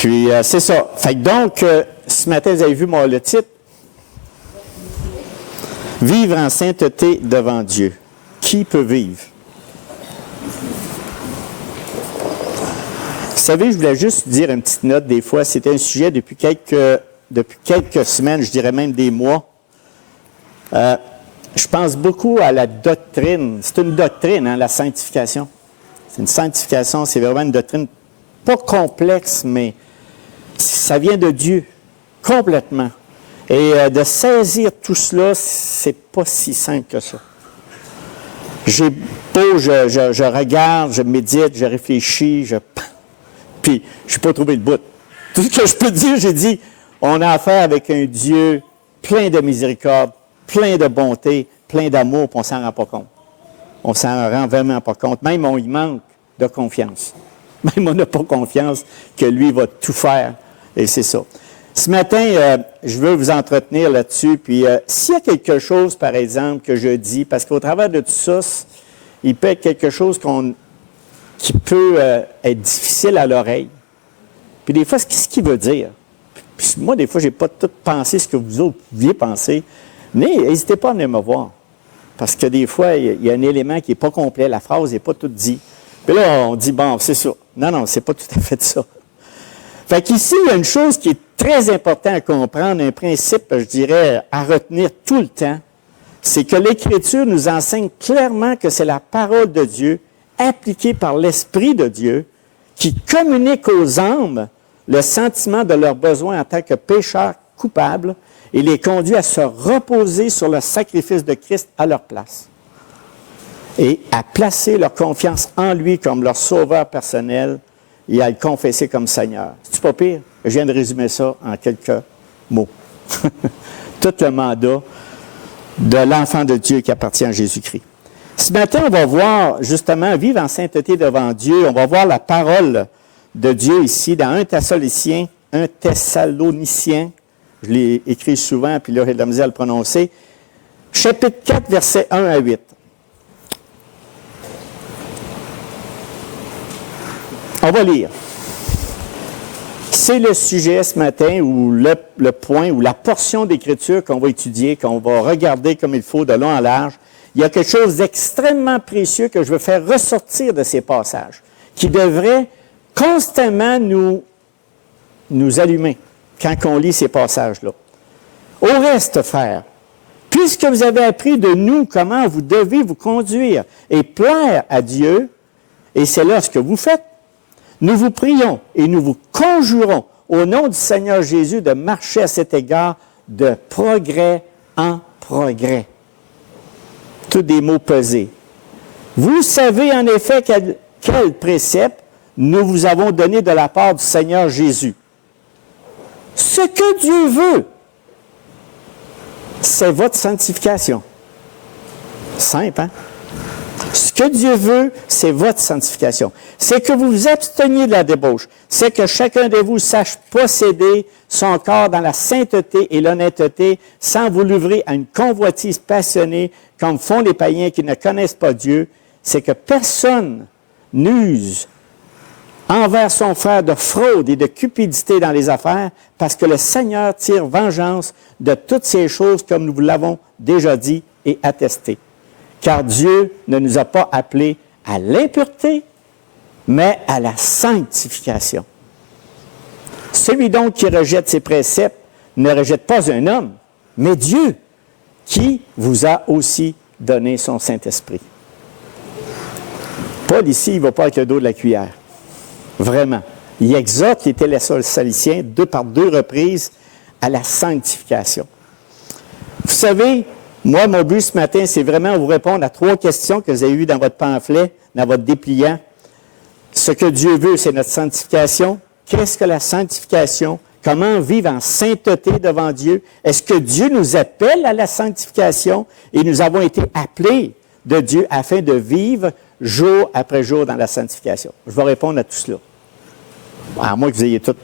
Puis, c'est ça. Fait que donc, ce matin, vous avez vu le titre. Vivre en sainteté devant Dieu. Qui peut vivre? Vous savez, je voulais juste dire une petite note des fois. C'était un sujet depuis quelques semaines, je dirais même des mois. Je pense beaucoup à la doctrine. C'est une doctrine, hein, la sanctification. C'est une sanctification, c'est vraiment une doctrine pas complexe, mais ça vient de Dieu, complètement. Et de saisir tout cela, c'est pas si simple que ça. Je regarde, je médite, je réfléchis, puis je n'ai pas trouvé le bout. Tout ce que je peux dire, j'ai dit, on a affaire avec un Dieu plein de miséricorde, plein de bonté, plein d'amour, puis on ne s'en rend pas compte. On ne s'en rend vraiment pas compte. Même on y manque de confiance. Même on n'a pas confiance que lui va tout faire. Et c'est ça. Ce matin, je veux vous entretenir là-dessus. Puis s'il y a quelque chose, par exemple, que je dis, parce qu'au travers de tout ça, il peut être quelque chose qui peut être difficile à l'oreille. Puis des fois, qu'est-ce qu'il veut dire? Puis moi, des fois, je n'ai pas tout pensé ce que vous autres pouviez penser. Mais n'hésitez pas à venir me voir. Parce que des fois, il y a un élément qui n'est pas complet. La phrase n'est pas toute dite. Puis là, on dit, bon, c'est ça. Non, c'est pas tout à fait ça. Fait qu'ici, il y a une chose qui est très importante à comprendre, un principe, je dirais, à retenir tout le temps, c'est que l'Écriture nous enseigne clairement que c'est la parole de Dieu, appliquée par l'Esprit de Dieu, qui communique aux âmes le sentiment de leurs besoins en tant que pécheurs coupables et les conduit à se reposer sur le sacrifice de Christ à leur place et à placer leur confiance en lui comme leur sauveur personnel et à le confesser comme Seigneur. C'est-tu pas pire? Je viens de résumer ça en quelques mots. Tout le mandat de l'enfant de Dieu qui appartient à Jésus-Christ. Ce matin, on va voir justement vivre en sainteté devant Dieu. On va voir la parole de Dieu ici dans 1 Thessaloniciens. Je l'ai écrit souvent, puis là, j'ai de la misère à le prononcer. Chapitre 4, versets 1 à 8. On va lire. C'est le sujet ce matin, ou le point, ou la portion d'Écriture qu'on va étudier, qu'on va regarder comme il faut de long en large. Il y a quelque chose d'extrêmement précieux que je veux faire ressortir de ces passages, qui devrait constamment nous allumer quand on lit ces passages-là. Au reste, frères, puisque vous avez appris de nous comment vous devez vous conduire et plaire à Dieu, et c'est là ce que vous faites, nous vous prions et nous vous conjurons au nom du Seigneur Jésus de marcher à cet égard de progrès en progrès. Tous des mots pesés. Vous savez en effet quel précepte nous vous avons donné de la part du Seigneur Jésus. Ce que Dieu veut, c'est votre sanctification. Simple, hein? Ce que Dieu veut, c'est votre sanctification. C'est que vous vous absteniez de la débauche. C'est que chacun de vous sache posséder son corps dans la sainteté et l'honnêteté sans vous livrer à une convoitise passionnée comme font les païens qui ne connaissent pas Dieu. C'est que personne n'use envers son frère de fraude et de cupidité dans les affaires, parce que le Seigneur tire vengeance de toutes ces choses, comme nous vous l'avons déjà dit et attesté. Car Dieu ne nous a pas appelés à l'impureté, mais à la sanctification. Celui donc qui rejette ses préceptes ne rejette pas un homme, mais Dieu, qui vous a aussi donné son Saint-Esprit. Paul, ici, il ne va pas avec le dos de la cuillère. Vraiment. Il exhorte les Thessaloniciens par deux reprises à la sanctification. Vous savez, moi, mon but ce matin, c'est vraiment vous répondre à 3 questions que vous avez eues dans votre pamphlet, dans votre dépliant. Ce que Dieu veut, c'est notre sanctification. Qu'est-ce que la sanctification? Comment vivre en sainteté devant Dieu? Est-ce que Dieu nous appelle à la sanctification et nous avons été appelés de Dieu afin de vivre jour après jour dans la sanctification? Je vais répondre à tout cela. À moins que vous ayez tout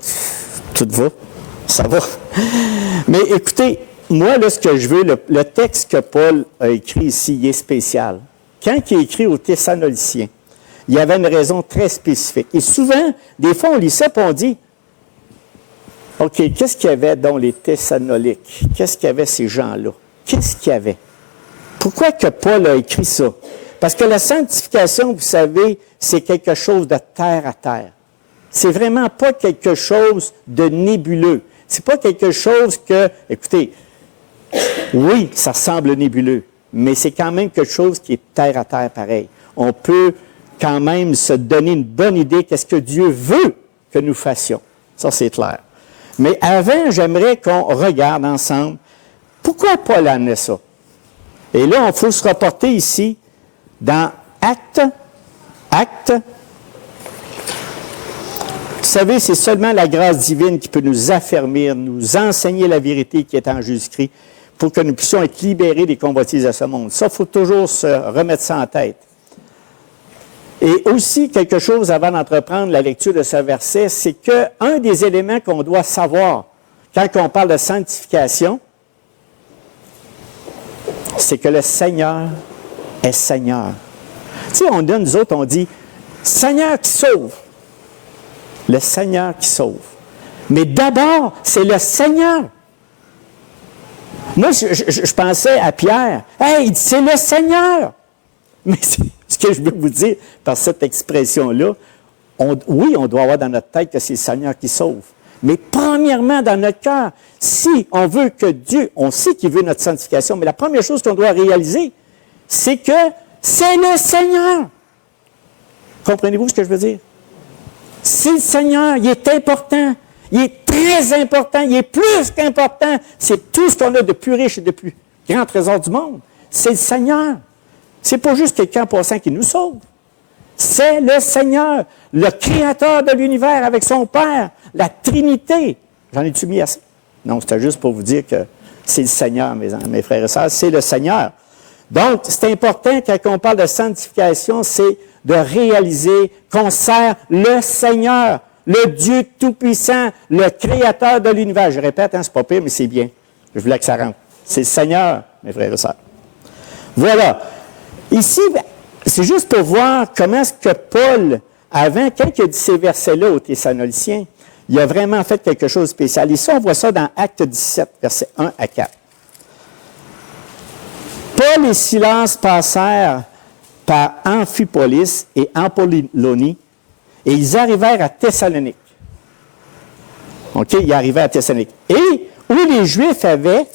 va, ça va. Mais écoutez, moi, là, ce que je veux, le texte que Paul a écrit ici, il est spécial. Quand il est écrit aux Thessaloniciens, il y avait une raison très spécifique. Et souvent, des fois, on lit ça et on dit, OK, qu'est-ce qu'il y avait dans les Thessaloniques? Qu'est-ce qu'il y avait ces gens-là? Qu'est-ce qu'il y avait? Pourquoi que Paul a écrit ça? Parce que la sanctification, vous savez, c'est quelque chose de terre à terre. C'est vraiment pas quelque chose de nébuleux. C'est pas quelque chose que, écoutez, oui, ça semble nébuleux, mais c'est quand même quelque chose qui est terre à terre pareil. On peut quand même se donner une bonne idée qu'est-ce que Dieu veut que nous fassions. Ça, c'est clair. Mais avant, j'aimerais qu'on regarde ensemble pourquoi Paul a amené ça. Et là, il faut se reporter ici dans Actes. Vous savez, c'est seulement la grâce divine qui peut nous affermir, nous enseigner la vérité qui est en Jésus-Christ pour que nous puissions être libérés des convoitises de ce monde. Ça, il faut toujours se remettre ça en tête. Et aussi, quelque chose avant d'entreprendre la lecture de ce verset, c'est qu'un des éléments qu'on doit savoir quand on parle de sanctification, c'est que le Seigneur est Seigneur. Tu sais, nous autres, on dit « Seigneur qui sauve ». Le Seigneur qui sauve. Mais d'abord, c'est le Seigneur. Moi, je pensais à Pierre. « Hey, c'est le Seigneur ». Mais ce que je veux vous dire par cette expression-là, oui, on doit avoir dans notre tête que c'est le Seigneur qui sauve. Mais premièrement, dans notre cœur, si on veut que Dieu, on sait qu'il veut notre sanctification, mais la première chose qu'on doit réaliser, c'est que c'est le Seigneur. Comprenez-vous ce que je veux dire? C'est le Seigneur, il est important, il est très important, il est plus qu'important. C'est tout ce qu'on a de plus riche et de plus grand trésor du monde. C'est le Seigneur. C'est pas juste quelqu'un passant qui nous sauve. C'est le Seigneur, le Créateur de l'univers avec son Père, la Trinité. J'en ai-tu mis assez? Non, c'était juste pour vous dire que c'est le Seigneur, mes frères et sœurs, c'est le Seigneur. Donc, c'est important quand on parle de sanctification, c'est de réaliser qu'on sert le Seigneur, le Dieu Tout-Puissant, le Créateur de l'univers. Je répète, c'est pas pire, mais c'est bien. Je voulais que ça rentre. C'est le Seigneur, mes frères et sœurs. Voilà. Ici, c'est juste pour voir comment est-ce que Paul, avant, quand il a dit ces versets-là aux Thessaloniciens, il a vraiment fait quelque chose de spécial. Ici, on voit ça dans Actes 17, versets 1 à 4. Paul et Silas passèrent par Amphipolis et Apollonie, et ils arrivèrent à Thessalonique. OK, ils arrivaient à Thessalonique. Et où les Juifs avaient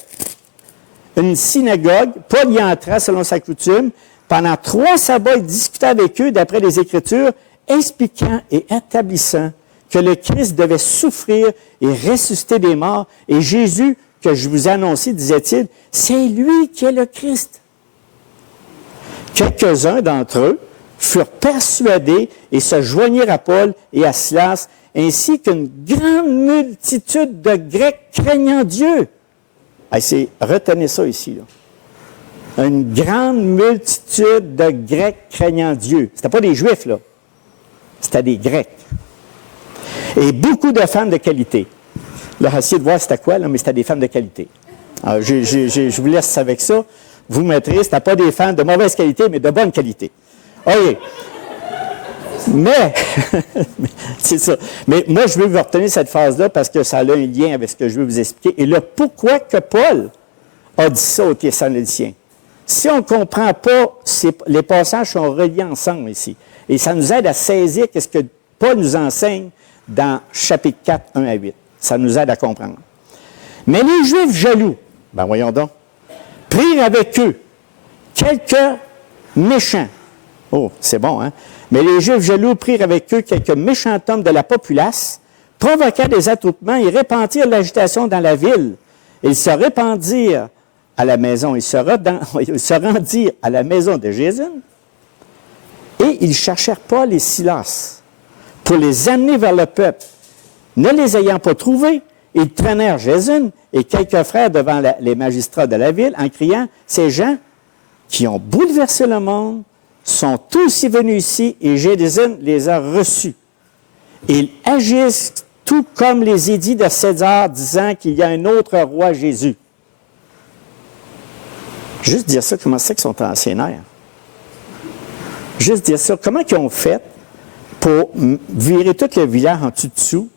une synagogue, Paul y entra selon sa coutume. Pendant 3 sabbats, il discutait avec eux d'après les Écritures, expliquant et établissant que le Christ devait souffrir et ressusciter des morts. Et Jésus, que je vous ai annoncé, disait-il, c'est lui qui est le Christ. Quelques-uns d'entre eux furent persuadés et se joignirent à Paul et à Silas, ainsi qu'une grande multitude de Grecs craignant Dieu. Retenez ça ici, là. Une grande multitude de Grecs craignant Dieu. Ce n'était pas des Juifs, là. C'était des Grecs. Et beaucoup de femmes de qualité. Là, essayez de voir c'était quoi, là, mais c'était des femmes de qualité. Alors, je vous laisse avec ça. Vous mettrez, ce n'était pas des femmes de mauvaise qualité, mais de bonne qualité. OK. Mais, c'est ça. Mais moi, je veux vous retenir cette phrase-là parce que ça a un lien avec ce que je veux vous expliquer. Et là, pourquoi que Paul a dit ça aux Thessaloniciens? Si on ne comprend pas, les passages sont reliés ensemble ici. Et ça nous aide à saisir ce que Paul nous enseigne dans chapitre 4, 1 à 8. Ça nous aide à comprendre. Mais les Juifs jaloux, ben voyons donc, prirent avec eux quelques méchants. Oh, c'est bon, hein? Mais les Juifs jaloux prirent avec eux quelques méchants hommes de la populace, provoquèrent des attroupements et répandirent l'agitation dans la ville. Ils se répandirent à la maison, ils se rendirent à la maison de Jésus et ils cherchèrent Paul et Silas pour les amener vers le peuple. Ne les ayant pas trouvés, ils traînèrent Jésus et quelques frères devant les magistrats de la ville en criant « Ces gens qui ont bouleversé le monde sont tous venus ici et Jésus les a reçus. Ils agissent tout comme les édits de César disant qu'il y a un autre roi Jésus. » Juste dire ça, comment c'est qu'ils sont en sénère? Juste dire ça, comment ils ont fait pour virer tout le village en dessous,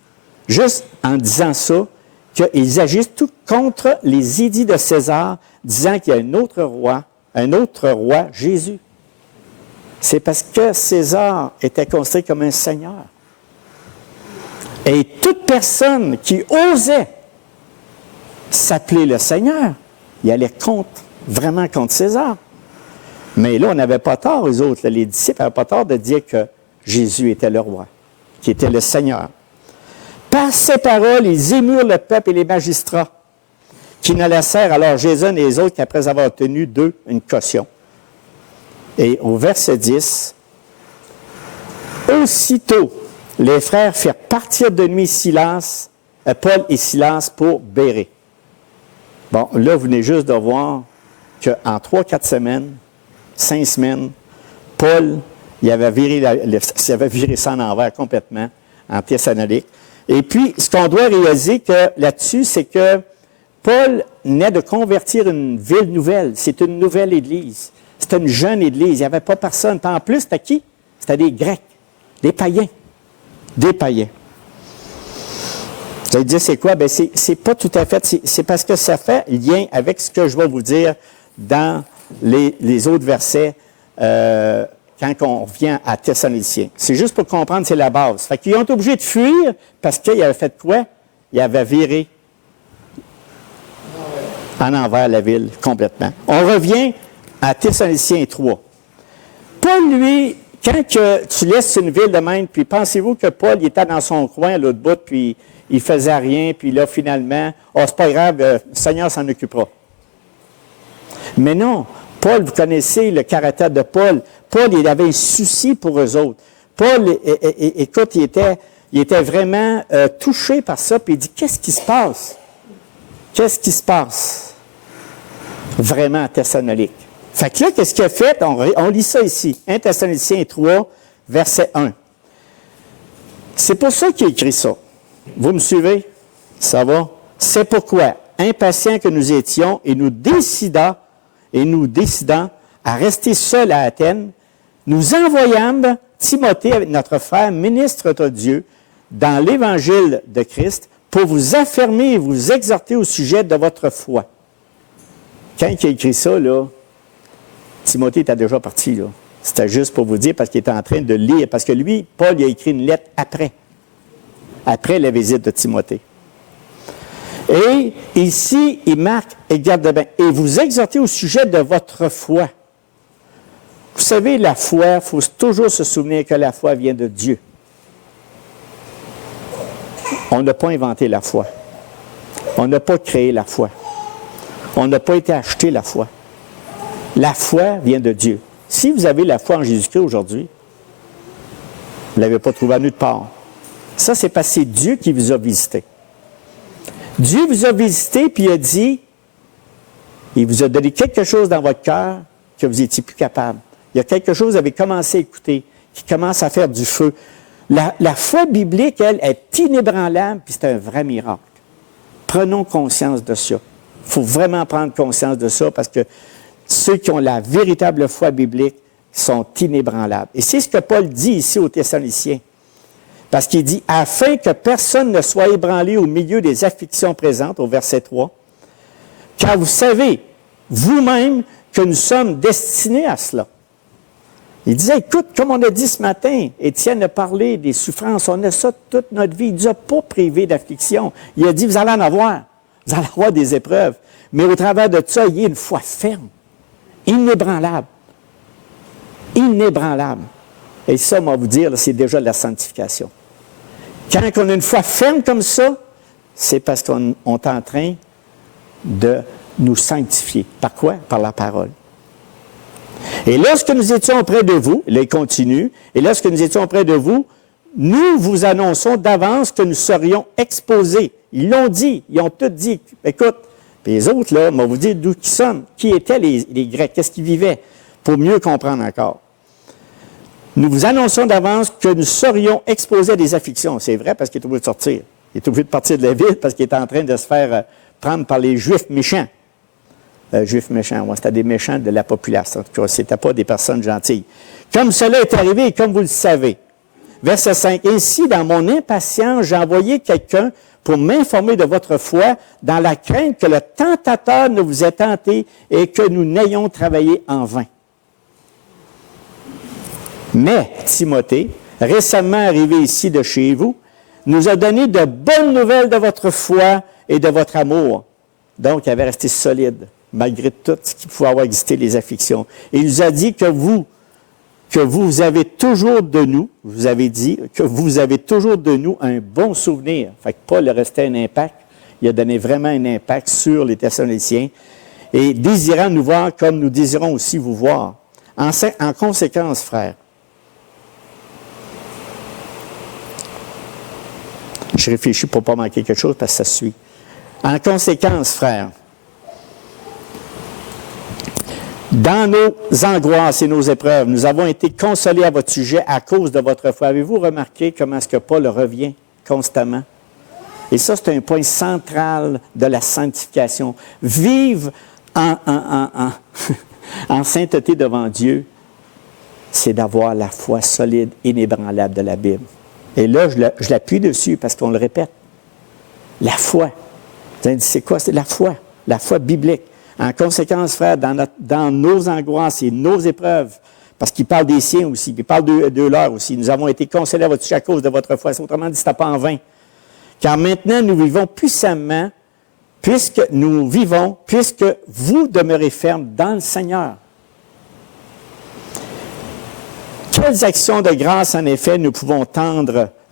juste en disant ça, qu'ils agissent tout contre les édits de César, disant qu'il y a un autre roi, Jésus. C'est parce que César était considéré comme un seigneur. Et toute personne qui osait s'appeler le Seigneur, il allait vraiment contre César. Mais là, on n'avait pas tort, eux autres. Les disciples n'avaient pas tort de dire que Jésus était le roi, qui était le Seigneur. Par ces paroles, ils émurent le peuple et les magistrats, qui ne laissèrent alors Jésus et les autres qu'après avoir obtenu d'eux une caution. Et au verset 10, aussitôt, les frères firent partir de nuit Paul et Silas pour Bérée. Bon, là, vous venez juste de voir qu'en 3-4 semaines, 5 semaines, Paul, il avait viré ça en envers complètement, en Thessalonique. Et puis, ce qu'on doit réaliser là-dessus, c'est que Paul naît de convertir une ville nouvelle. C'est une nouvelle Église. C'était une jeune Église. Il n'y avait pas personne. En plus, c'était qui? C'était des Grecs, des païens. Des païens. Vous allez dire, c'est quoi? Bien, c'est pas tout à fait. C'est parce que ça fait lien avec ce que je vais vous dire dans les autres versets quand on revient à Thessaloniciens. C'est juste pour comprendre, c'est la base. Fait qu'ils ont été obligés de fuir parce qu'ils avaient fait quoi? Ils avaient viré en envers la ville complètement. On revient à Thessaloniciens 3. Paul, lui, quand tu laisses une ville de même, puis pensez-vous que Paul il était dans son coin à l'autre bout, puis il faisait rien, puis là, finalement, « Oh, c'est pas grave, le Seigneur s'en occupera. » Mais non, Paul, vous connaissez le caractère de Paul. Paul, il avait un souci pour eux autres. Paul, écoute, il était vraiment touché par ça, puis il dit, « Qu'est-ce qui se passe? Qu'est-ce qui se passe? » Vraiment à Thessalonique. Fait que là, qu'est-ce qu'il a fait? On lit ça ici. 1 Thessaloniciens 3, verset 1. C'est pour ça qu'il a écrit ça. Vous me suivez? Ça va? C'est pourquoi, impatients que nous étions, et nous décidant à rester seuls à Athènes, nous envoyâmes Timothée avec notre frère, ministre de Dieu, dans l'Évangile de Christ, pour vous affermer et vous exhorter au sujet de votre foi. Quand il a écrit ça, là, Timothée était déjà parti, là. C'était juste pour vous dire, parce qu'il était en train de lire. Parce que lui, Paul, il a écrit une lettre après la visite de Timothée. Et ici, il marque, et garde bien, et vous exhortez au sujet de votre foi. Vous savez, la foi, il faut toujours se souvenir que la foi vient de Dieu. On n'a pas inventé la foi. On n'a pas créé la foi. On n'a pas été acheté la foi. La foi vient de Dieu. Si vous avez la foi en Jésus-Christ aujourd'hui, vous ne l'avez pas trouvé à nulle part. Ça, c'est parce que c'est Dieu qui vous a visité. Dieu vous a visité, puis il a dit, il vous a donné quelque chose dans votre cœur que vous n'étiez plus capable. Il y a quelque chose que vous avez commencé à écouter, qui commence à faire du feu. La foi biblique, elle, est inébranlable, puis c'est un vrai miracle. Prenons conscience de ça. Il faut vraiment prendre conscience de ça, parce que ceux qui ont la véritable foi biblique sont inébranlables. Et c'est ce que Paul dit ici aux Thessaloniciens. Parce qu'il dit, afin que personne ne soit ébranlé au milieu des afflictions présentes, au verset 3, car vous savez, vous-même, que nous sommes destinés à cela. Il disait, écoute, comme on a dit ce matin, Étienne a parlé des souffrances, on a ça toute notre vie, il ne nous a pas privé d'affliction. Il a dit, vous allez en avoir, vous allez avoir des épreuves, mais au travers de ça, il y a une foi ferme, inébranlable. Inébranlable. Et ça, on va vous dire, c'est déjà de la sanctification. Quand on a une foi ferme comme ça, c'est parce qu'on est en train de nous sanctifier. Par quoi? Par la parole. Et lorsque nous étions auprès de vous, là il continue, et lorsque nous étions auprès de vous, nous vous annonçons d'avance que nous serions exposés. Ils l'ont dit, ils ont tout dit. Écoute, puis les autres, là, on va vous dire d'où ils sont, qui étaient les Grecs, qu'est-ce qu'ils vivaient, pour mieux comprendre encore. Nous vous annonçons d'avance que nous serions exposés à des afflictions. C'est vrai parce qu'il est obligé de sortir. Il est obligé de partir de la ville parce qu'il est en train de se faire prendre par les Juifs méchants. Juifs méchants, ouais, c'était des méchants de la population. En tout cas, ce n'étaient pas des personnes gentilles. Comme cela est arrivé et comme vous le savez, verset 5. « Ainsi, dans mon impatience, j'ai envoyé quelqu'un pour m'informer de votre foi, dans la crainte que le tentateur ne vous ait tenté et que nous n'ayons travaillé en vain. Mais Timothée, récemment arrivé ici de chez vous, nous a donné de bonnes nouvelles de votre foi et de votre amour. » Donc, il avait resté solide, malgré tout ce qui pouvait avoir existé, les afflictions. Et il nous a dit que vous avez toujours de nous, vous avez dit que vous avez toujours de nous un bon souvenir. Fait que Paul a resté un impact. Il a donné vraiment un impact sur les Thessaloniciens. Et désirant nous voir comme nous désirons aussi vous voir. En conséquence, frères, je réfléchis pour ne pas manquer quelque chose parce que ça suit. En conséquence, frères, dans nos angoisses et nos épreuves, nous avons été consolés à votre sujet à cause de votre foi. Avez-vous remarqué comment est-ce que Paul revient constamment? Et ça, c'est un point central de la sanctification. Vivre en sainteté devant Dieu, c'est d'avoir la foi solide, inébranlable de la Bible. Et là, je l'appuie dessus parce qu'on le répète. La foi. Vous avez dit, c'est quoi? C'est la foi biblique. En conséquence, frère, dans nos angoisses et nos épreuves, parce qu'il parle des siens aussi, puis il parle de leurs aussi, nous avons été consolés à votre sujet à cause de votre foi. Autrement dit, ce n'est pas en vain. Car maintenant, nous vivons puissamment, puisque vous demeurez fermes dans le Seigneur. Quelles actions de grâce, en effet, nous pouvons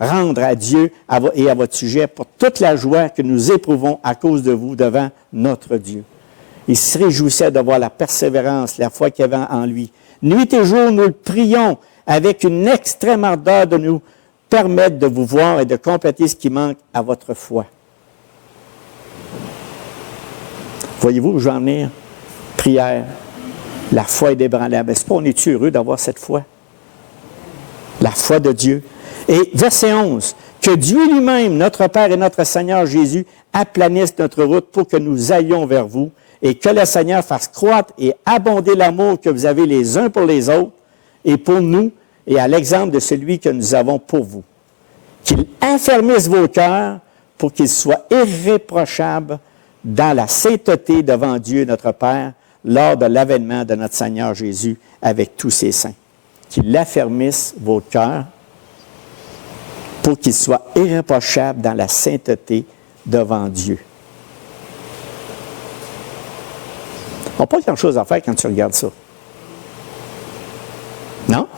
rendre à Dieu et à votre sujet pour toute la joie que nous éprouvons à cause de vous devant notre Dieu. Il se réjouissait de voir la persévérance, la foi qu'il y avait en lui. Nuit et jour, nous le prions avec une extrême ardeur de nous permettre de vous voir et de compléter ce qui manque à votre foi. Voyez-vous où je veux en venir? Prière. La foi est inébranlable. Est-ce qu'on est heureux d'avoir cette foi? La foi de Dieu. Et verset 11. Que Dieu lui-même, notre Père et notre Seigneur Jésus, aplanisse notre route pour que nous allions vers vous et que le Seigneur fasse croître et abonder l'amour que vous avez les uns pour les autres et pour nous et à l'exemple de celui que nous avons pour vous. Qu'il affermisse vos cœurs pour qu'ils soient irréprochables dans la sainteté devant Dieu notre Père lors de l'avènement de notre Seigneur Jésus avec tous ses saints. Qu'il affermisse vos cœurs pour qu'ils soient irréprochables dans la sainteté devant Dieu. On n'a pas grand-chose à faire quand tu regardes ça. Non?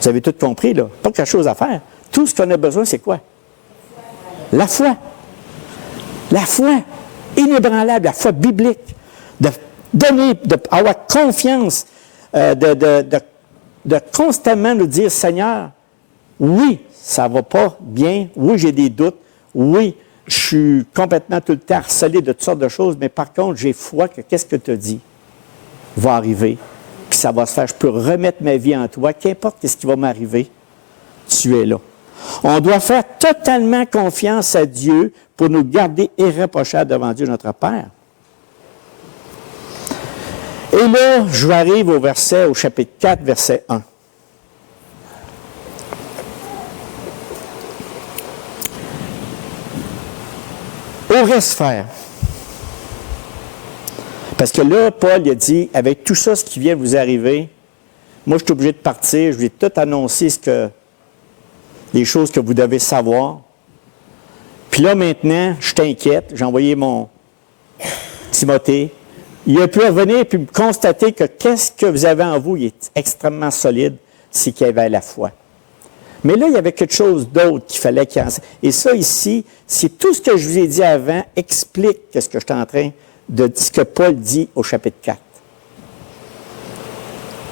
Vous avez tout compris, là. Pas quelque-chose à faire. Tout ce qu'on a besoin, c'est quoi? La foi. La foi inébranlable, la foi biblique. De donner, d'avoir confiance, de constamment nous dire, Seigneur, oui, ça ne va pas bien, oui, j'ai des doutes, oui, je suis complètement tout le temps harcelé de toutes sortes de choses, mais par contre, j'ai foi que qu'est-ce que tu as dit va arriver, puis ça va se faire. Je peux remettre ma vie en toi, qu'importe ce qui va m'arriver, tu es là. On doit faire totalement confiance à Dieu pour nous garder irréprochables devant Dieu notre Père. Et là, je arrive au chapitre 4, verset 1. Au reste, frère. Parce que là, Paul il a dit, avec tout ça, ce qui vient de vous arriver, moi, je suis obligé de partir, je vais tout annoncer les choses que vous devez savoir. Puis là, maintenant, je t'inquiète, j'ai envoyé mon Timothée. Il a pu revenir et me constater que qu'est-ce que vous avez en vous, il est extrêmement solide, c'est qu'il y avait la foi. Mais là, il y avait quelque chose d'autre qu'il fallait qu'il y ait. Et ça, ici, c'est tout ce que je vous ai dit avant, explique ce que je suis en train de ce que Paul dit au chapitre 4.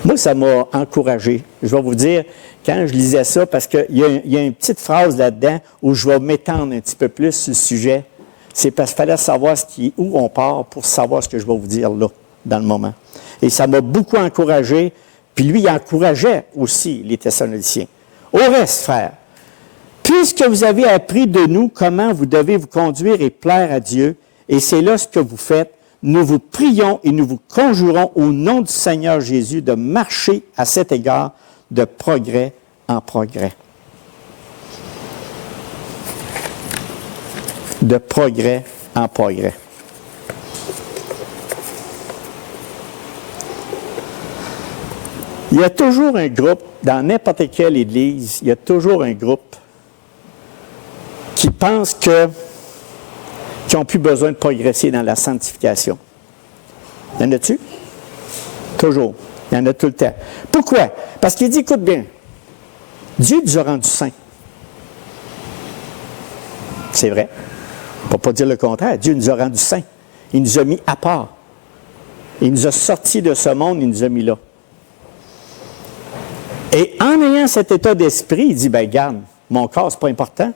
Moi, ça m'a encouragé. Je vais vous dire, quand je lisais ça, parce qu'il y a une petite phrase là-dedans où je vais m'étendre un petit peu plus sur le sujet. C'est parce qu'il fallait savoir où on part pour savoir ce que je vais vous dire là, dans le moment. Et ça m'a beaucoup encouragé. Puis lui, il encourageait aussi les Thessaloniciens. Au reste, frères, puisque vous avez appris de nous comment vous devez vous conduire et plaire à Dieu, et c'est là ce que vous faites, nous vous prions et nous vous conjurons au nom du Seigneur Jésus de marcher à cet égard de progrès en progrès. de progrès en progrès. Il y a toujours un groupe, dans n'importe quelle église, il y a toujours un groupe qui pense qu'ils n'ont plus besoin de progresser dans la sanctification. Y en a-tu? Toujours. Il y en a tout le temps. Pourquoi? Parce qu'il dit, écoute bien, Dieu nous a rendus saints. C'est vrai. On ne peut pas dire le contraire. Dieu nous a rendus saints. Il nous a mis à part. Il nous a sortis de ce monde, il nous a mis là. Et en ayant cet état d'esprit, il dit, bien, regarde, mon corps, ce n'est pas important.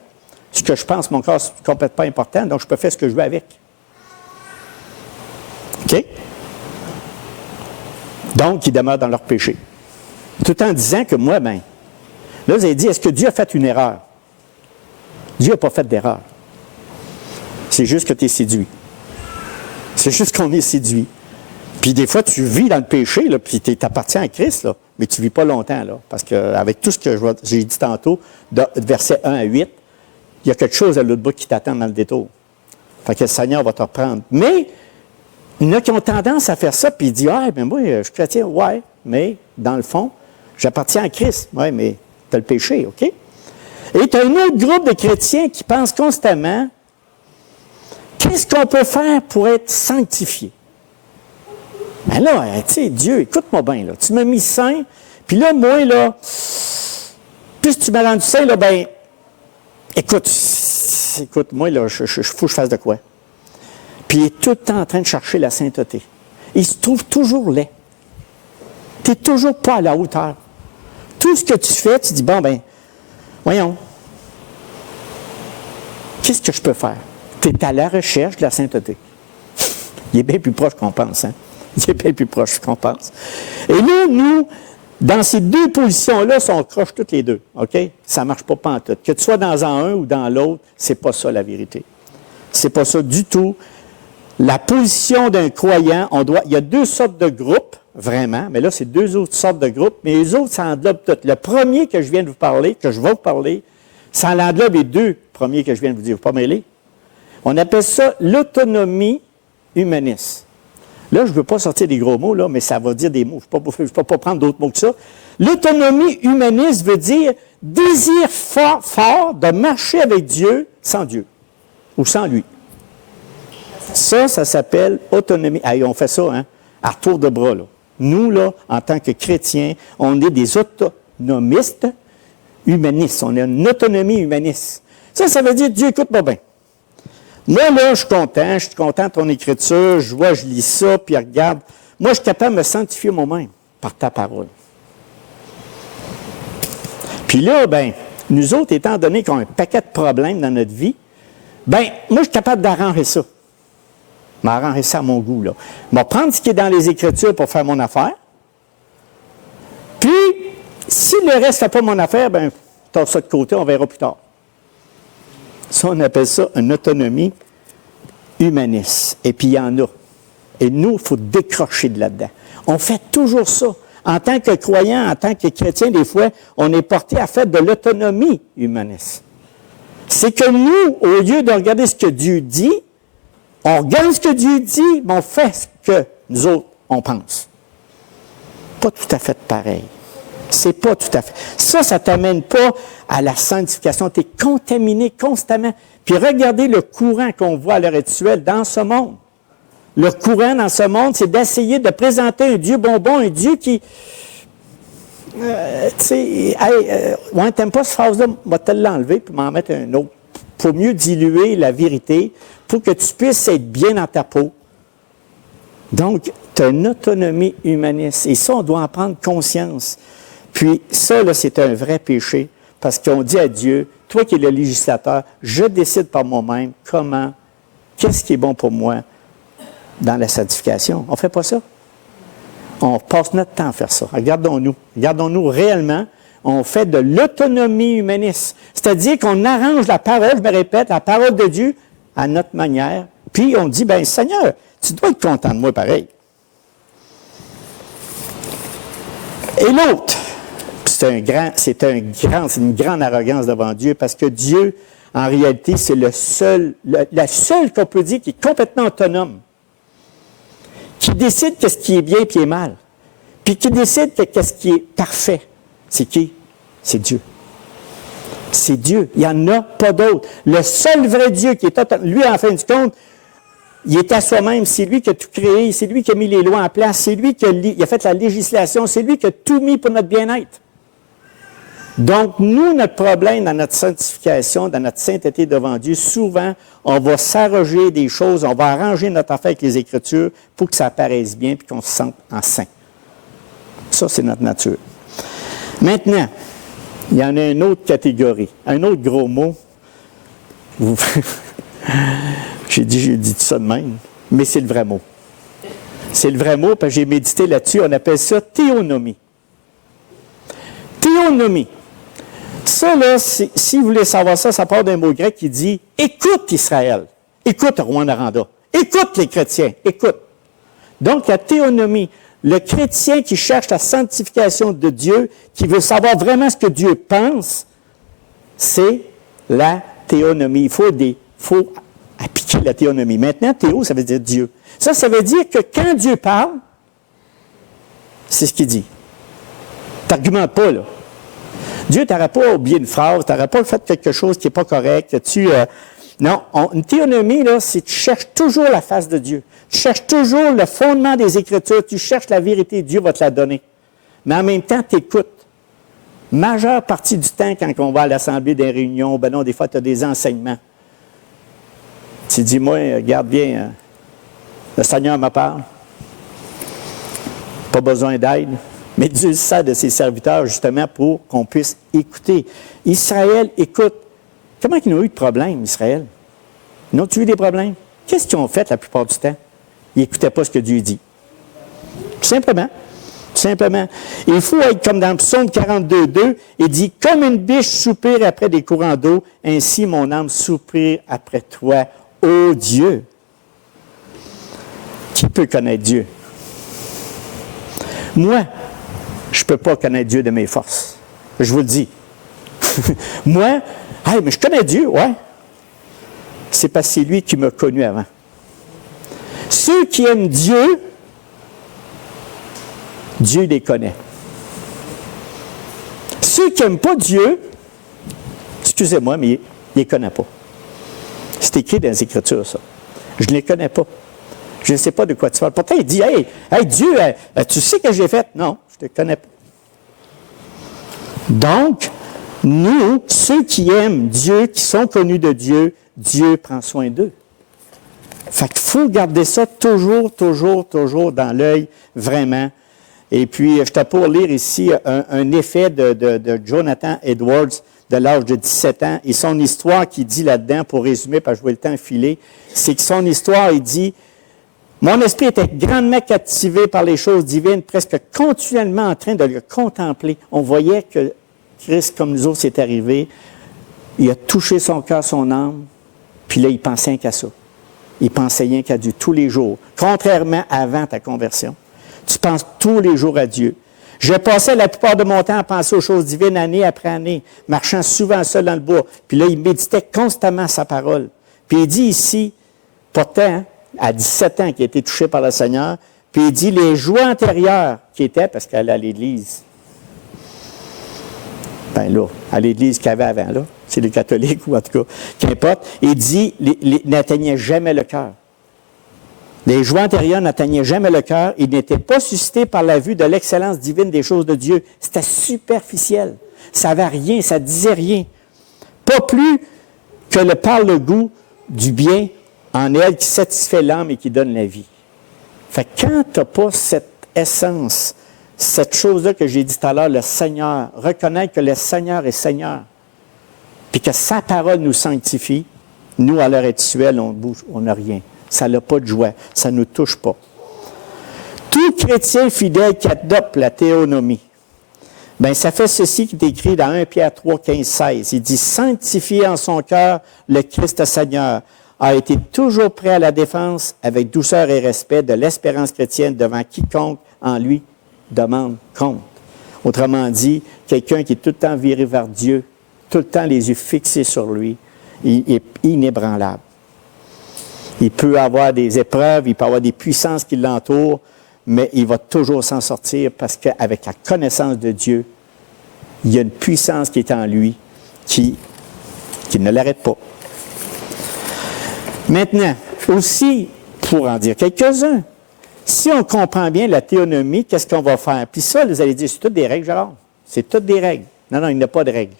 Ce que je pense, mon corps, c'est complètement important, donc je peux faire ce que je veux avec. OK? Donc, ils demeurent dans leur péché. Tout en disant que moi, bien, là, vous avez dit, est-ce que Dieu a fait une erreur? Dieu n'a pas fait d'erreur. C'est juste que tu es séduit. C'est juste qu'on est séduit. Puis des fois, tu vis dans le péché, là, puis tu appartiens à Christ, là, mais tu ne vis pas longtemps. Là, parce qu'avec tout ce que j'ai dit tantôt, de versets 1 à 8, il y a quelque chose à l'autre bout qui t'attend dans le détour. Fait que le Seigneur va te reprendre. Mais il y en a qui ont tendance à faire ça, puis ils disent, ah, ben moi, je suis chrétien, ouais, mais dans le fond, j'appartiens à Christ. Oui, mais tu as le péché, OK? Et tu as un autre groupe de chrétiens qui pensent constamment, qu'est-ce qu'on peut faire pour être sanctifié? Ben là, tu sais, Dieu, écoute-moi bien, là, tu m'as mis saint, puis là, moi, là, puisque tu m'as rendu saint, là, ben, écoute, moi, là, faut que je fasse de quoi? Puis il est tout le temps en train de chercher la sainteté. Il se trouve toujours laid. Tu n'es toujours pas à la hauteur. Tout ce que tu fais, tu dis, bon, ben, voyons, qu'est-ce que je peux faire? Tu es à la recherche de la sainteté. Il est bien plus proche qu'on pense, hein? Il est bien plus proche qu'on pense. Et là, nous, dans ces deux positions-là, on croche toutes les deux, OK? Ça ne marche pas pantoute. Que tu sois dans un ou dans l'autre, c'est pas ça la vérité. C'est pas ça du tout. La position d'un croyant, il y a deux sortes de groupes, vraiment, mais là, c'est deux autres sortes de groupes, mais les autres, ça englobe tout. Le premier que je viens de vous parler, que je vais vous parler, ça englobe les deux premiers que je viens de vous dire. Vous ne pas mêler? On appelle ça l'autonomie humaniste. Là, je ne veux pas sortir des gros mots, là, mais ça va dire des mots. Je ne peux pas prendre d'autres mots que ça. L'autonomie humaniste veut dire désir fort de marcher avec Dieu sans Dieu ou sans lui. Ça s'appelle autonomie. Hey, on fait ça, hein, à tour de bras, là. Nous, là, en tant que chrétiens, on est des autonomistes humanistes. On a une autonomie humaniste. Ça veut dire, Dieu, écoute-moi bien. Moi, là, je suis content de ton écriture, je lis ça, puis regarde. Moi, je suis capable de me sanctifier moi-même par ta parole. Puis là, ben, nous autres, étant donné qu'on a un paquet de problèmes dans notre vie, ben, moi, je suis capable d'arranger ça. M'arranger ça à mon goût, là. Je vais prendre ce qui est dans les Écritures pour faire mon affaire. Puis, si le reste ne fait pas mon affaire, ben, t'as ça de côté, on verra plus tard. Ça, on appelle ça une autonomie humaniste. Et puis, il y en a. Et nous, il faut décrocher de là-dedans. On fait toujours ça. En tant que croyant, en tant que chrétien, des fois, on est porté à faire de l'autonomie humaniste. C'est que nous, au lieu de regarder ce que Dieu dit, on regarde ce que Dieu dit, mais on fait ce que nous autres, on pense. Pas tout à fait pareil. C'est pas tout à fait. Ça ne t'amène pas à la sanctification. Tu es contaminé constamment. Puis regardez le courant qu'on voit à l'heure actuelle dans ce monde. Le courant dans ce monde, c'est d'essayer de présenter un Dieu bonbon, un Dieu qui... tu sais, ouais, t'aimes pas cette phrase-là, va te l'enlever puis m'en mettre un autre. Pour mieux diluer la vérité, pour que tu puisses être bien dans ta peau. Donc, tu as une autonomie humaniste. Et ça, on doit en prendre conscience. Puis ça, là, c'est un vrai péché, parce qu'on dit à Dieu, toi qui es le législateur, je décide par moi-même qu'est-ce qui est bon pour moi dans la sanctification. On ne fait pas ça. On passe notre temps à faire ça. Regardons-nous. Regardons-nous réellement. On fait de l'autonomie humaniste. C'est-à-dire qu'on arrange la parole, je me répète, la parole de Dieu à notre manière. Puis on dit, bien, Seigneur, tu dois être content de moi pareil. Et l'autre, c'est une grande arrogance devant Dieu, parce que Dieu, En réalité, c'est la seule qu'on peut dire qui est complètement autonome, qui décide qu'est-ce qui est bien et qui est mal, puis qui décide qu'est-ce qui est parfait. C'est qui? C'est Dieu. C'est Dieu. Il n'y en a pas d'autre. Le seul vrai Dieu qui est autonome, lui, en fin de compte, il est à soi-même. C'est lui qui a tout créé. C'est lui qui a mis les lois en place. C'est lui qui a fait la législation. C'est lui qui a tout mis pour notre bien-être. Donc, nous, notre problème dans notre sanctification, dans notre sainteté devant Dieu, souvent, on va s'arroger des choses, on va arranger notre affaire avec les Écritures pour que ça apparaisse bien et qu'on se sente en saint. Ça, c'est notre nature. Maintenant, il y en a une autre catégorie, un autre gros mot. J'ai dit ça de même, mais c'est le vrai mot. C'est le vrai mot, parce que j'ai médité là-dessus. On appelle ça théonomie. Théonomie. Ça, là, si vous voulez savoir ça, ça part d'un mot grec qui dit « Écoute Israël, écoute Rwanda, écoute les chrétiens, écoute ». Donc, la théonomie, le chrétien qui cherche la sanctification de Dieu, qui veut savoir vraiment ce que Dieu pense, c'est la théonomie. Il faut appliquer la théonomie. Maintenant, théo, ça veut dire Dieu. Ça veut dire que quand Dieu parle, c'est ce qu'il dit. Tu n'argumentes pas, là. Dieu, tu n'auras pas oublié une phrase, tu n'auras pas fait quelque chose qui n'est pas correct. Non, une théonomie, là, c'est que tu cherches toujours la face de Dieu. Tu cherches toujours le fondement des Écritures. Tu cherches la vérité. Dieu va te la donner. Mais en même temps, tu écoutes. Majeure partie du temps, quand on va à l'assemblée des réunions, ben non, des fois, tu as des enseignements. Tu dis, moi, regarde bien, le Seigneur me parle. Pas besoin d'aide. Mais Dieu sert de ses serviteurs justement pour qu'on puisse écouter. Israël, écoute. Comment ils n'ont eu de problème, Israël? Ils n'ont-ils eu des problèmes? Qu'est-ce qu'ils ont fait la plupart du temps? Ils n'écoutaient pas ce que Dieu dit. Tout simplement. Tout simplement. Il faut être comme dans le psaume 42:2, il dit « Comme une biche soupire après des courants d'eau, ainsi mon âme soupire après toi, ô Dieu. » Qui peut connaître Dieu? Moi, je ne peux pas connaître Dieu de mes forces. Je vous le dis. Moi, hey, mais je connais Dieu, ouais. C'est parce que c'est lui qui m'a connu avant. Ceux qui aiment Dieu, Dieu les connaît. Ceux qui n'aiment pas Dieu, excusez-moi, mais il ne les connaît pas. C'est écrit dans les Écritures, ça. Je ne les connais pas. Je ne sais pas de quoi tu parles. Pourtant, il dit, hey Dieu, tu sais que j'ai fait? Non, je ne te connais pas. Donc, nous, ceux qui aiment Dieu, qui sont connus de Dieu, Dieu prend soin d'eux. Fait qu'il faut garder ça toujours dans l'œil, vraiment. Et puis, je t'ai pour lire ici un effet de Jonathan Edwards, de l'âge de 17 ans, et son histoire qui dit là-dedans, pour résumer, parce que je vois le temps filer, c'est que son histoire, il dit « Mon esprit était grandement captivé par les choses divines, presque continuellement en train de le contempler. » On voyait que Christ, comme nous autres, c'est arrivé. Il a touché son cœur, son âme, puis là, il pensait rien qu'à ça. Il pensait rien qu'à Dieu tous les jours, contrairement avant ta conversion. Tu penses tous les jours à Dieu. Je passais la plupart de mon temps à penser aux choses divines année après année, marchant souvent seul dans le bois. Puis là, il méditait constamment sa parole. Puis il dit ici, pourtant, à 17 ans, qu'il a été touché par le Seigneur, puis il dit les joies antérieures qui étaient, parce qu'elle allait à l'église, ben là, à l'église qu'il y avait avant, là, c'est les catholiques ou en tout cas, qu'importe, il dit, n'atteignaient jamais le cœur. Les joies antérieures n'atteignaient jamais le cœur. Ils n'étaient pas suscités par la vue de l'excellence divine des choses de Dieu. C'était superficiel. Ça n'avait rien, ça ne disait rien. Pas plus que par le goût du bien en elle qui satisfait l'âme et qui donne la vie. Fait que quand tu n'as pas cette essence, cette chose-là que j'ai dit tout à l'heure, le Seigneur, reconnaître que le Seigneur est Seigneur, puis que sa parole nous sanctifie, nous, à l'heure actuelle, on bouge, on n'a rien. Ça n'a pas de joie. Ça ne nous touche pas. Tout chrétien fidèle qui adopte la théonomie, bien, ça fait ceci qui est écrit dans 1 Pierre 3, 15, 16. Il dit « Sanctifiez en son cœur le Christ Seigneur, a été toujours prêt à la défense avec douceur et respect de l'espérance chrétienne devant quiconque en lui demande compte. » Autrement dit, quelqu'un qui est tout le temps viré vers Dieu, tout le temps les yeux fixés sur lui, il est inébranlable. Il peut avoir des épreuves, il peut avoir des puissances qui l'entourent, mais il va toujours s'en sortir parce qu'avec la connaissance de Dieu, il y a une puissance qui est en lui qui ne l'arrête pas. Maintenant, aussi, pour en dire quelques-uns, si on comprend bien la théonomie, qu'est-ce qu'on va faire? Puis ça, vous allez dire, c'est toutes des règles, Gérard. C'est toutes des règles. Non, il n'y a pas de règles.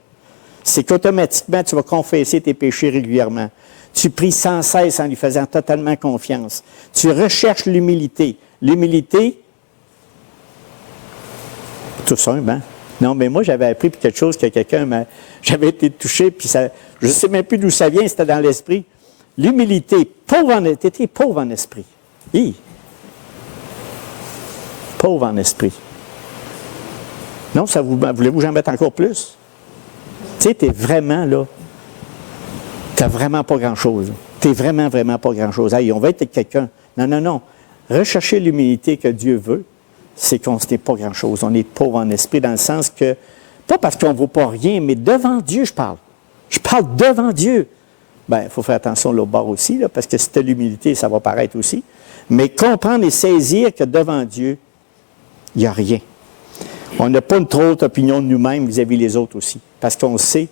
C'est qu'automatiquement, tu vas confesser tes péchés régulièrement. Tu pries sans cesse en lui faisant totalement confiance. Tu recherches l'humilité. L'humilité, tout simple, hein? Non, mais moi, j'avais appris quelque chose que j'avais été touché, puis ça, je ne sais même plus d'où ça vient, c'était dans l'esprit. L'humilité, tu étais pauvre en esprit. Pauvre en esprit. Non, voulez-vous que j'en mette encore plus? Tu sais, tu es vraiment là. Tu n'as vraiment pas grand-chose. Tu n'es vraiment, vraiment pas grand-chose. Hey, on va être quelqu'un. Non. Rechercher l'humilité que Dieu veut, c'est qu'on n'est pas grand-chose. On est pauvre en esprit dans le sens que, pas parce qu'on ne vaut pas rien, mais devant Dieu, je parle. Je parle devant Dieu. Bien, il faut faire attention au bord aussi, là, parce que si tu as l'humilité, ça va paraître aussi. Mais comprendre et saisir que devant Dieu, il n'y a rien. On n'a pas une trop haute opinion de nous-mêmes vis-à-vis les autres aussi, parce qu'on sait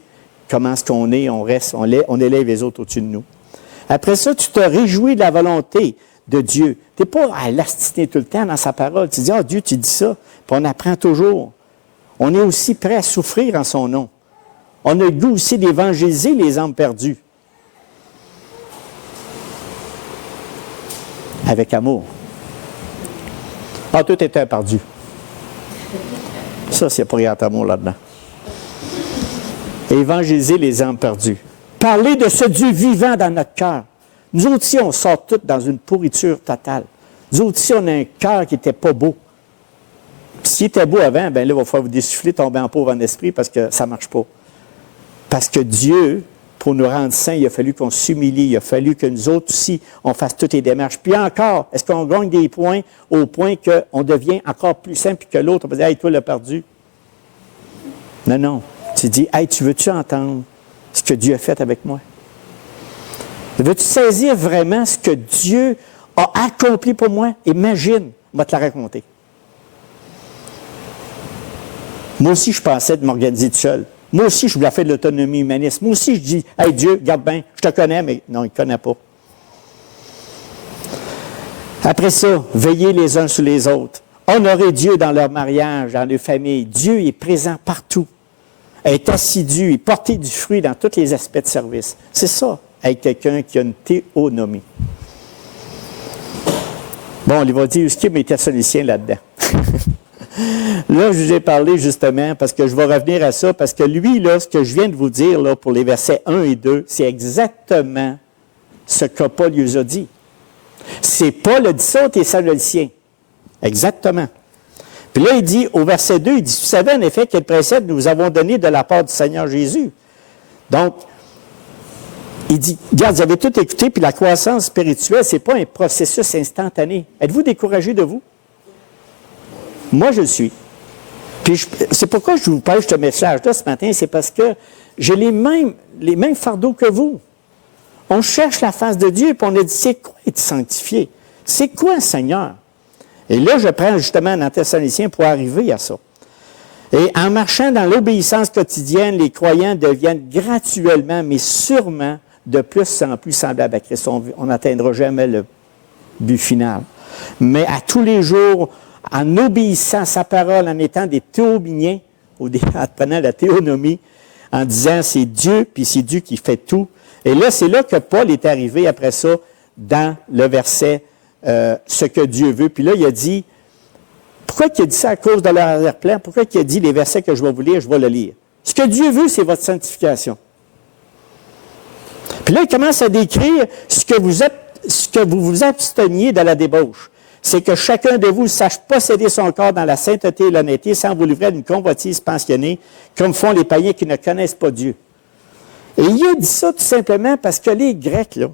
comment est-ce qu'on est, on élève les autres au-dessus de nous. Après ça, tu te réjouis de la volonté de Dieu. Tu n'es pas à l'astiner tout le temps dans sa parole. Tu dis, Dieu, tu dis ça, puis on apprend toujours. On est aussi prêt à souffrir en son nom. On a le goût aussi d'évangéliser les âmes perdues. Avec amour. Tout est un perdu. Ça, c'est pas rien d'amour là-dedans. Évangéliser les âmes perdues. Parler de ce Dieu vivant dans notre cœur. Nous autres aussi, on sort tous dans une pourriture totale. Nous autres aussi, on a un cœur qui n'était pas beau. Puis s'il était beau avant, bien là, il va falloir vous dessouffler, tomber en pauvre en esprit parce que ça ne marche pas. Parce que Dieu, pour nous rendre saints, il a fallu qu'on s'humilie, il a fallu que nous autres aussi, on fasse toutes les démarches. Puis encore, est-ce qu'on gagne des points au point qu'on devient encore plus saint puis que l'autre, on va dire, hey, toi, l'as perdu. Non. Tu dis, hey, tu veux-tu entendre ce que Dieu a fait avec moi? Veux-tu saisir vraiment ce que Dieu a accompli pour moi? Imagine, on va te la raconter. Moi aussi, je pensais de m'organiser tout seul. Moi aussi, je voulais faire de l'autonomie humaniste. Moi aussi, je dis, hey Dieu, garde bien, je te connais, mais non, il ne connaît pas. Après ça, veillez les uns sur les autres. Honorez Dieu dans leur mariage, dans leur famille. Dieu est présent partout. Être assidu et porter du fruit dans tous les aspects de service. C'est ça, être quelqu'un qui a une théonomie. Bon, il va dire, est-ce qu'il y a mes Thessaloniciens là-dedans? Là, je vous ai parlé justement, parce que je vais revenir à ça, parce que lui, là, ce que je viens de vous dire là, pour les versets 1 et 2, c'est exactement ce que Paul lui a dit. C'est Paul a dit ça aux Thessaloniciens. Exactement. Puis là, il dit, au verset 2, il dit, vous savez en effet quel précède nous avons donné de la part du Seigneur Jésus. Donc, il dit, regarde, vous avez tout écouté, puis la croissance spirituelle, ce n'est pas un processus instantané. Êtes-vous découragé de vous? Moi, je le suis. Puis c'est pourquoi je vous parle de ce message-là ce matin, c'est parce que j'ai les mêmes fardeaux que vous. On cherche la face de Dieu, puis on a dit, c'est quoi être sanctifié? C'est quoi, Seigneur? Et là, je prends justement dans Thessaloniciens pour arriver à ça. Et en marchant dans l'obéissance quotidienne, les croyants deviennent graduellement, mais sûrement, de plus en plus semblables à Christ. On n'atteindra jamais le but final. Mais à tous les jours, en obéissant à sa parole, en étant des théominiens, en prenant la théonomie, en disant c'est Dieu, puis c'est Dieu qui fait tout. Et là, c'est là que Paul est arrivé après ça, dans le verset ce que Dieu veut. Puis là, il a dit, pourquoi il a dit ça à cause de leur arrière-plan? Pourquoi il a dit les versets que je vais vous lire, je vais le lire? Ce que Dieu veut, c'est votre sanctification. Puis là, il commence à décrire ce que vous vous absteniez de la débauche. C'est que chacun de vous sache posséder son corps dans la sainteté et l'honnêteté sans vous livrer à une convoitise pensionnée, comme font les païens qui ne connaissent pas Dieu. Et il a dit ça tout simplement parce que les Grecs, là,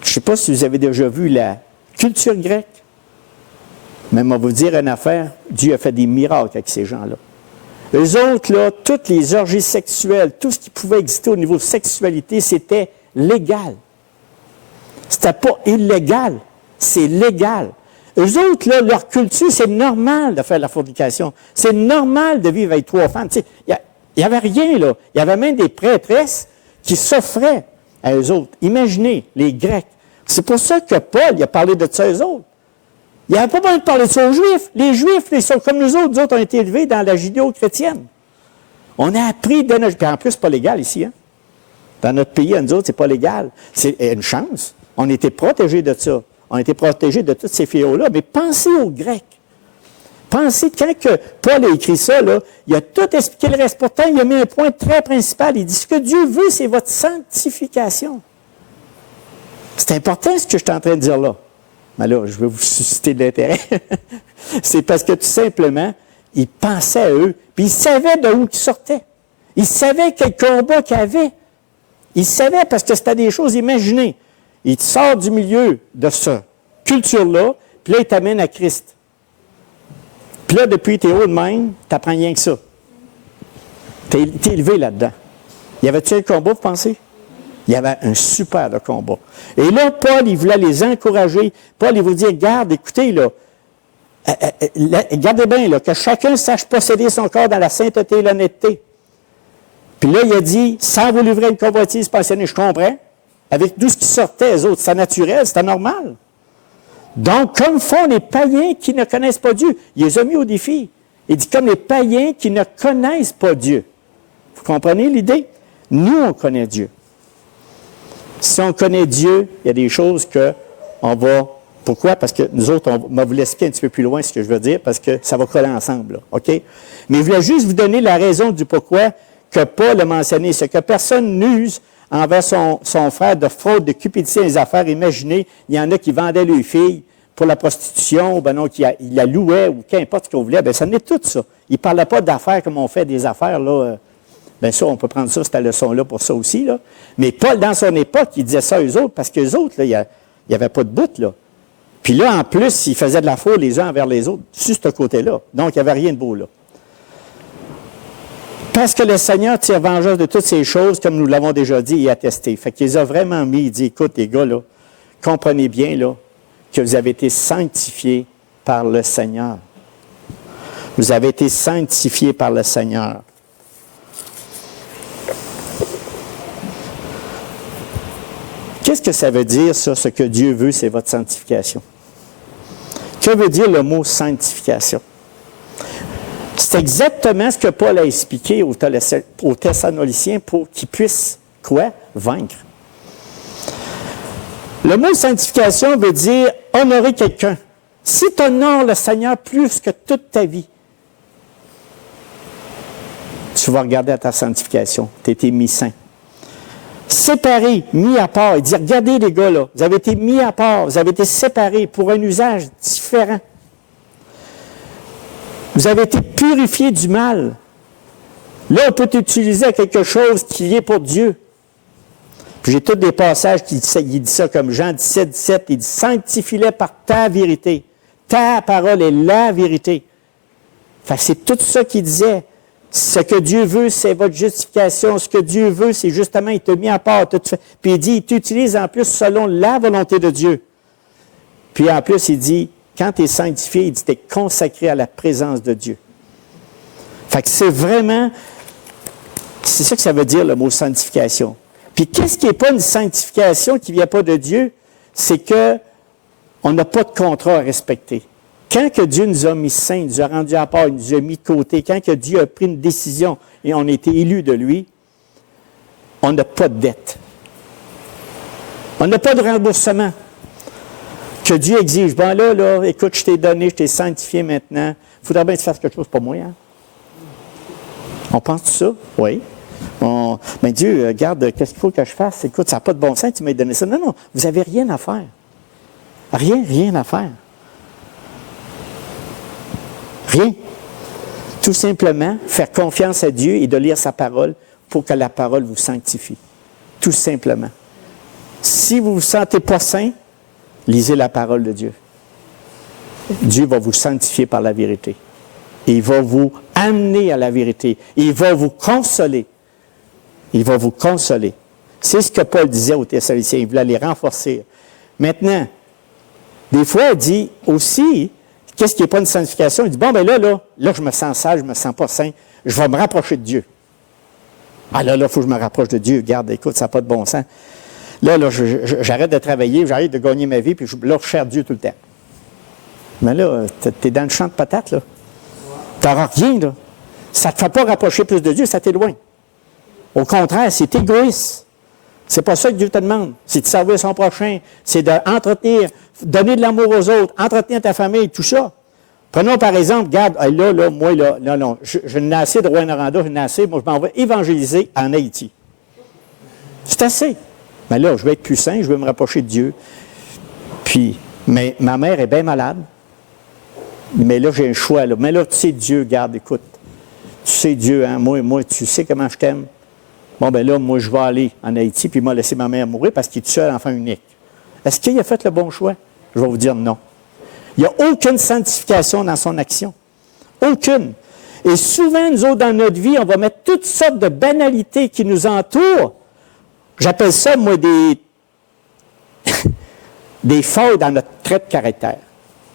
je ne sais pas si vous avez déjà vu la culture grecque, mais on va vous dire une affaire, Dieu a fait des miracles avec ces gens-là. Eux autres, là, toutes les orgies sexuelles, tout ce qui pouvait exister au niveau de sexualité, c'était légal. C'était pas illégal, c'est légal. Eux autres, là, leur culture, c'est normal de faire la fornication. C'est normal de vivre avec 3 femmes. Tu sais, il n'y avait rien, là. Il y avait même des prêtresses qui s'offraient à eux autres. Imaginez, les Grecs. C'est pour ça que Paul, il a parlé de ça aux autres. Il n'avait pas besoin de parler de ça aux Juifs. Les Juifs, ils sont comme nous autres ont été élevés dans la judéo-chrétienne. On a appris de notre... Puis en plus, c'est pas légal ici. Hein? Dans notre pays, à nous autres, c'est pas légal. C'est une chance. On était protégés de ça. On était protégés de tous ces fléaux-là. Mais pensez aux Grecs. Pensez, quand que Paul a écrit ça, là, il a tout expliqué le reste. Pourtant, il a mis un point très principal. Il dit, ce que Dieu veut, c'est votre sanctification. C'est important ce que je suis en train de dire là. Mais là, je vais vous susciter de l'intérêt. C'est parce que tout simplement, il pensait à eux, puis il savait de où ils sortaient. Il savait quel combat qu'il y avait. Il savait parce que c'était des choses imaginées. Il te sort du milieu de cette culture-là, puis là, il t'amène à Christ. Puis là, depuis tes hauts de même, tu n'apprends rien que ça. Tu es élevé là-dedans. Y avait-tu un combat, vous pensez? Il y avait un super de combat. Et là, Paul, il voulait les encourager. Paul, il voulait dire, garde, écoutez, là, gardez bien, là, que chacun sache posséder son corps dans la sainteté et l'honnêteté. Puis là, il a dit, sans vous livrer une convoitise passionnée, je comprends. Avec tout ce qui sortait, les autres, c'était naturel, c'était normal. Donc, comme font les païens qui ne connaissent pas Dieu, il les a mis au défi. Il dit, comme les païens qui ne connaissent pas Dieu. Vous comprenez l'idée? Nous, on connaît Dieu. Si on connaît Dieu, il y a des choses qu'on va... Pourquoi? Parce que nous autres, on va vous l'expliquer un petit peu plus loin, ce que je veux dire, parce que ça va coller ensemble, là, OK? Mais je voulais juste vous donner la raison du pourquoi que Paul a mentionné. C'est que personne n'use envers son frère de fraude, de cupidité dans les affaires. Imaginez, il y en a qui vendaient leurs filles pour la prostitution, ben non, qui la louaient, ou qu'importe ce qu'on voulait. Bien, ça n'est tout ça. Il ne parlait pas d'affaires comme on fait des affaires, là... Bien ça, on peut prendre ça, cette leçon-là pour ça aussi, là. Mais Paul, dans son époque, il disait ça aux autres, parce qu'eux autres, là, il n'y avait pas de bout, là. Puis là, en plus, ils faisaient de la fraude les uns envers les autres, sur ce côté-là. Donc, il n'y avait rien de beau, là. Parce que le Seigneur tire vengeance de toutes ces choses, comme nous l'avons déjà dit et attesté. Fait qu'il les a vraiment mis, il dit, écoute, les gars, là, comprenez bien, là, que vous avez été sanctifiés par le Seigneur. Vous avez été sanctifiés par le Seigneur. Qu'est-ce que ça veut dire, ça, ce que Dieu veut, c'est votre sanctification? Que veut dire le mot sanctification? C'est exactement ce que Paul a expliqué aux Thessaloniciens pour qu'ils puissent, quoi? Vaincre. Le mot sanctification veut dire honorer quelqu'un. Si tu honores le Seigneur plus que toute ta vie, tu vas regarder à ta sanctification. Tu as été mis saint. Séparés, mis à part. Il dit, regardez les gars, là, vous avez été mis à part, vous avez été séparés pour un usage différent. Vous avez été purifiés du mal. Là, on peut t'utiliser à quelque chose qui est pour Dieu. Puis j'ai tous des passages qui disent ça, comme Jean 17, 17, il dit, sanctifie-les par ta vérité. Ta parole est la vérité. Fait que c'est tout ça qu'il disait. Ce que Dieu veut, c'est votre justification. Ce que Dieu veut, c'est justement, il t'a mis à part. Puis il dit, il t'utilise en plus selon la volonté de Dieu. Puis en plus, il dit, quand tu es sanctifié, il dit, tu es consacré à la présence de Dieu. Fait que c'est vraiment, c'est ça que ça veut dire le mot sanctification. Puis qu'est-ce qui n'est pas une sanctification qui ne vient pas de Dieu? C'est qu'on n'a pas de contrat à respecter. Quand que Dieu nous a mis saints, il nous a rendus à part, il nous a mis de côté, quand que Dieu a pris une décision et on a été élus de lui, on n'a pas de dette. On n'a pas de remboursement que Dieu exige. Bon, là, écoute, je t'ai donné, je t'ai sanctifié maintenant. Il faudrait bien que tu fasses quelque chose pour moi. Hein? On pense tout ça? Oui. Mais Dieu, regarde, qu'est-ce qu'il faut que je fasse? Écoute, ça n'a pas de bon sens, tu m'as donné ça. Non, vous n'avez rien à faire. Rien à faire. Rien. Tout simplement, faire confiance à Dieu et de lire sa parole pour que la parole vous sanctifie. Tout simplement. Si vous ne vous sentez pas saint, lisez la parole de Dieu. Dieu va vous sanctifier par la vérité. Il va vous amener à la vérité. Il va vous consoler. Il va vous consoler. C'est ce que Paul disait aux Thessaloniciens. Il voulait les renforcer. Maintenant, des fois, il dit aussi, qu'est-ce qui n'est pas une sanctification? Il dit, bon, ben là, je me sens sale, je me sens pas saint. Je vais me rapprocher de Dieu. Ah là, il faut que je me rapproche de Dieu. Regarde, écoute, ça n'a pas de bon sens. Là, j'arrête de travailler, j'arrête de gagner ma vie, puis là, je cherche Dieu tout le temps. Mais là, tu es dans le champ de patates, là. Tu n'auras rien, là. Ça ne te fait pas rapprocher plus de Dieu, ça t'éloigne. Au contraire, c'est égoïste. C'est pas ça que Dieu te demande. C'est de servir son prochain, c'est d'entretenir, donner de l'amour aux autres, entretenir ta famille, tout ça. Prenons par exemple, regarde, non, je n'ai assez de Rouyn-Noranda, je n'ai assez, moi je m'en vais évangéliser en Haïti. C'est assez. Mais là, je vais être plus saint, je vais me rapprocher de Dieu. Puis, mais ma mère est bien malade. Mais là, j'ai un choix. Là. Mais là, tu sais, Dieu, garde, écoute. Tu sais, Dieu, hein, moi, tu sais comment je t'aime. Bon, ben là, moi, je vais aller en Haïti, puis il m'a laissé ma mère mourir parce qu'il est seul, enfant unique. Est-ce qu'il a fait le bon choix? Je vais vous dire non. Il n'y a aucune sanctification dans son action. Aucune. Et souvent, nous autres, dans notre vie, on va mettre toutes sortes de banalités qui nous entourent. J'appelle ça, moi, des failles dans notre trait de caractère.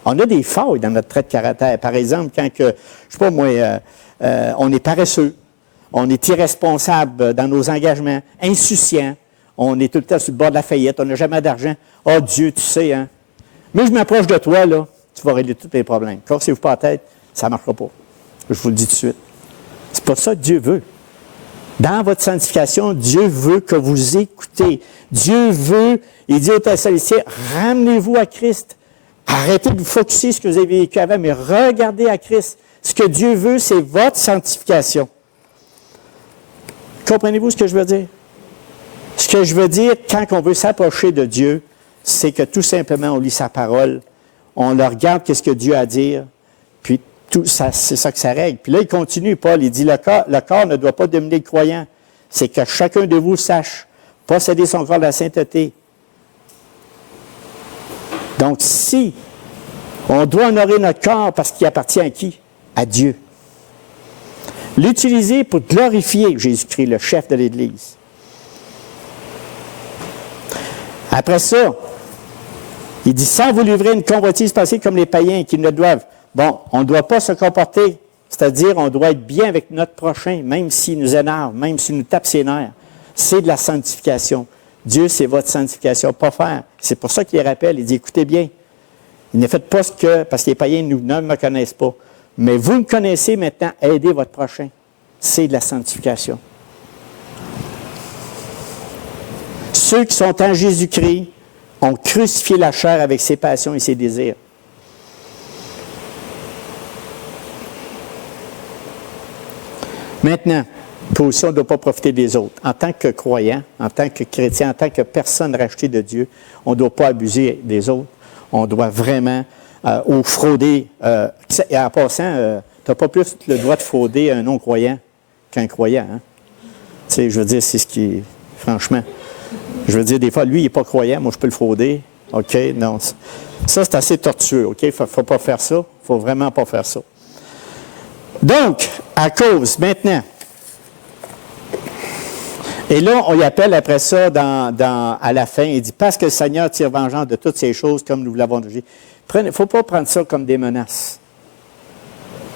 On a des failles dans notre trait de caractère. Par exemple, quand, je ne sais pas moi, on est paresseux, on est irresponsable dans nos engagements, insouciant, on est tout le temps sur le bord de la faillite, on n'a jamais d'argent. Oh Dieu, tu sais, hein. Mais je m'approche de toi, là, tu vas régler tous les problèmes. Cassez-vous pas la tête, ça ne marchera pas. Je vous le dis tout de suite. C'est pas ça que Dieu veut. Dans votre sanctification, Dieu veut que vous écoutez. Dieu veut, il dit aux Thessaloniciens, ramenez-vous à Christ. Arrêtez de vous focusser sur ce que vous avez vécu avant, mais regardez à Christ. Ce que Dieu veut, c'est votre sanctification. Comprenez-vous ce que je veux dire? Ce que je veux dire, quand on veut s'approcher de Dieu, c'est que tout simplement, on lit sa parole, on le regarde, qu'est-ce que Dieu a à dire, puis tout ça, c'est ça que ça règle. Puis là, il continue, Paul, il dit, le corps ne doit pas dominer le croyant. C'est que chacun de vous sache posséder son corps de la sainteté. Donc, si on doit honorer notre corps parce qu'il appartient à qui? À Dieu. L'utiliser pour glorifier Jésus-Christ, le chef de l'Église. Après ça, il dit, sans vous livrer une convoitise passée comme les païens qui ne doivent. Bon, on ne doit pas se comporter, c'est-à-dire on doit être bien avec notre prochain, même s'il nous énerve, même s'il nous tape ses nerfs. C'est de la sanctification. Dieu, c'est votre sanctification, pas faire. C'est pour ça qu'il les rappelle, il dit, écoutez bien, il ne faites pas ce que, parce que les païens ne me connaissent pas. Mais vous me connaissez maintenant, aidez votre prochain. C'est de la sanctification. Ceux qui sont en Jésus-Christ ont crucifié la chair avec ses passions et ses désirs. Maintenant, pour aussi, on ne doit pas profiter des autres. En tant que croyant, en tant que chrétien, en tant que personne rachetée de Dieu, on ne doit pas abuser des autres. On doit vraiment ou frauder. Et en passant, tu n'as pas plus le droit de frauder un non-croyant qu'un croyant. Hein? Tu sais, je veux dire, c'est ce qui est, franchement, je veux dire, des fois, lui, il n'est pas croyant, moi, je peux le frauder. OK? Non. Ça, c'est assez tortueux. OK? Il ne faut pas faire ça. Il ne faut vraiment pas faire ça. Donc, à cause, maintenant, et là, on y appelle après ça, à la fin, il dit, parce que le Seigneur tire vengeance de toutes ces choses, comme nous l'avons dit. Il ne faut pas prendre ça comme des menaces.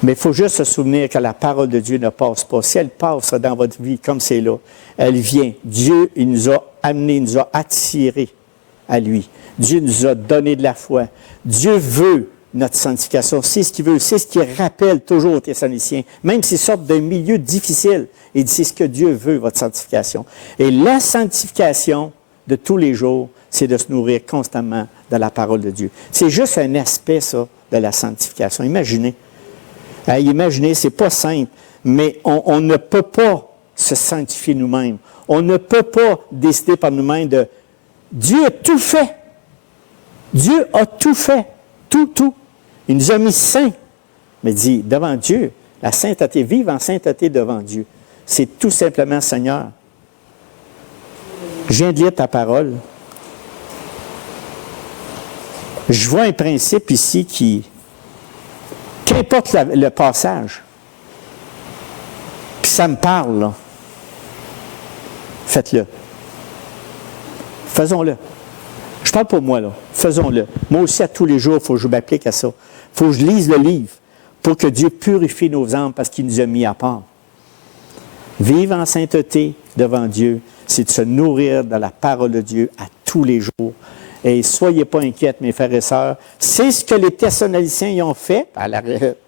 Mais il faut juste se souvenir que la parole de Dieu ne passe pas. Si elle passe dans votre vie, comme c'est là, elle vient. Dieu, il nous a amenés, il nous a attirés à lui. Dieu nous a donné de la foi. Dieu veut notre sanctification. C'est ce qu'il veut. C'est ce qu'il rappelle toujours aux Thessaloniciens. Même s'ils sortent d'un milieu difficile, il dit, c'est ce que Dieu veut, votre sanctification. Et la sanctification de tous les jours, c'est de se nourrir constamment de la parole de Dieu. C'est juste un aspect, ça, de la sanctification. Imaginez. Imaginez, c'est pas simple, mais on ne peut pas se sanctifier nous-mêmes. On ne peut pas décider par nous-mêmes de... Dieu a tout fait. Dieu a tout fait. Tout. Il nous a mis saints. Mais dit, devant Dieu, la sainteté, vive en sainteté devant Dieu. C'est tout simplement, Seigneur, je viens de lire ta parole. Je vois un principe ici qui, importe le passage, puis ça me parle, là, faites-le. Faisons-le. Je parle pour moi, là. Faisons-le. Moi aussi, à tous les jours, il faut que je m'applique à ça. Il faut que je lise le livre pour que Dieu purifie nos âmes parce qu'il nous a mis à part. Vivre en sainteté devant Dieu, c'est de se nourrir de la parole de Dieu à tous les jours. Et soyez pas inquiets, mes frères et sœurs. C'est ce que les Thessaloniciens y ont fait,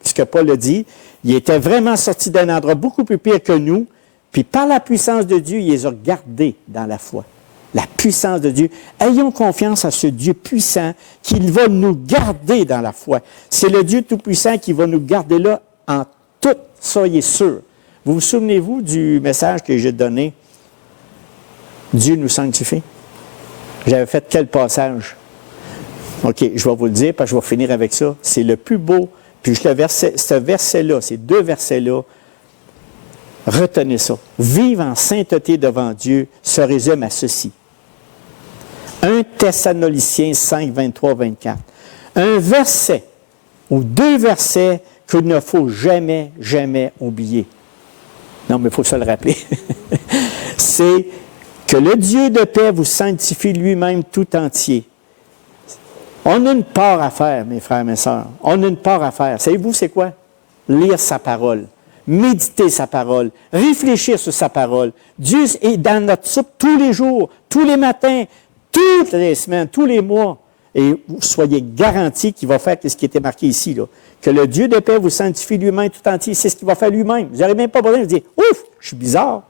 ce que Paul a dit. Ils étaient vraiment sortis d'un endroit beaucoup plus pire que nous, puis par la puissance de Dieu, ils les ont gardés dans la foi. La puissance de Dieu. Ayons confiance à ce Dieu puissant qui va nous garder dans la foi. C'est le Dieu tout-puissant qui va nous garder là en tout, soyez sûrs. Vous souvenez-vous du message que j'ai donné? Dieu nous sanctifie. J'avais fait quel passage? OK, je vais vous le dire parce que je vais finir avec ça. C'est le plus beau. Puis ce verset-là, ces deux versets-là, retenez ça. Vivre en sainteté devant Dieu se résume à ceci. 1 Thessaloniciens 5, 23, 24. Un verset ou deux versets qu'il ne faut jamais, jamais oublier. Non, mais il faut se le rappeler. C'est que le Dieu de paix vous sanctifie lui-même tout entier. On a une part à faire, mes frères et mes sœurs. On a une part à faire. Savez-vous, c'est quoi? Lire sa parole. Méditer sa parole, réfléchir sur sa parole. Dieu est dans notre soupe tous les jours, tous les matins, toutes les semaines, tous les mois. Et soyez garantis qu'il va faire ce qui était marqué ici, là. Que le Dieu de paix vous sanctifie lui-même tout entier. C'est ce qu'il va faire lui-même. Vous n'aurez même pas besoin de dire « Ouf, je suis bizarre ».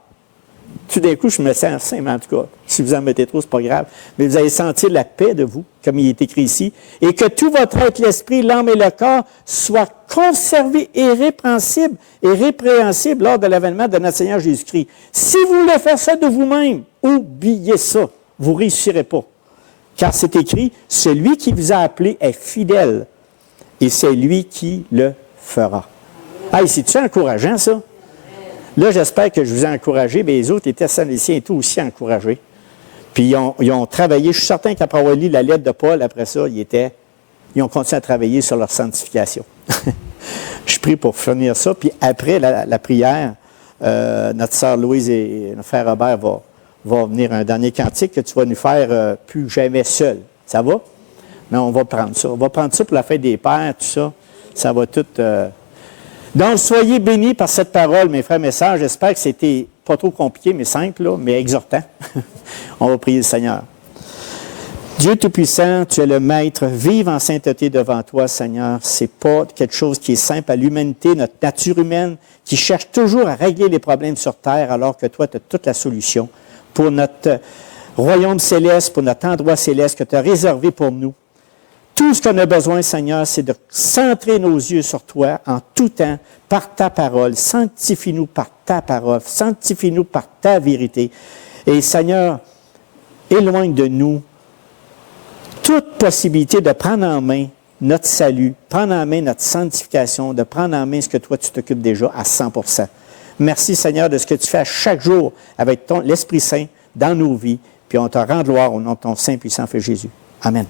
Tout d'un coup, je me sens sain, mais en tout cas, si vous en mettez trop, c'est pas grave. Mais vous allez sentir la paix de vous, comme il est écrit ici, et que tout votre être, l'esprit, l'âme et le corps soient conservés irrépréhensibles et répréhensibles lors de l'avènement de notre Seigneur Jésus-Christ. Si vous voulez faire ça de vous-même, oubliez ça. Vous ne réussirez pas. Car c'est écrit, celui qui vous a appelé est fidèle, et c'est lui qui le fera. Ah, c'est-tu encourageant, ça? Là, j'espère que je vous ai encouragé, mais les autres, les Thessaloniciens, étaient aussi encouragés. Puis ils ont travaillé. Je suis certain qu'après avoir lu la lettre de Paul, après ça, ils ont continué à travailler sur leur sanctification. Je prie pour finir ça. Puis après la prière, notre sœur Louise et notre frère Robert vont venir un dernier cantique que tu vas nous faire plus jamais seul. Ça va? Mais on va prendre ça. On va prendre ça pour la fête des pères, tout ça. Ça va tout... Donc, soyez bénis par cette parole, mes frères et mes sœurs. J'espère que c'était pas trop compliqué, mais simple, là, mais exhortant. On va prier le Seigneur. Dieu Tout-Puissant, tu es le Maître. Vive en sainteté devant toi, Seigneur. C'est pas quelque chose qui est simple à l'humanité, notre nature humaine, qui cherche toujours à régler les problèmes sur terre, alors que toi, tu as toute la solution pour notre royaume céleste, pour notre endroit céleste que tu as réservé pour nous. Tout ce qu'on a besoin, Seigneur, c'est de centrer nos yeux sur toi en tout temps, par ta parole. Sanctifie-nous par ta parole. Sanctifie-nous par ta vérité. Et Seigneur, éloigne de nous toute possibilité de prendre en main notre salut, prendre en main notre sanctification, de prendre en main ce que toi, tu t'occupes déjà à 100%. Merci, Seigneur, de ce que tu fais à chaque jour avec l'Esprit Saint dans nos vies. Puis on te rend gloire au nom de ton Saint puissant Fils Jésus. Amen.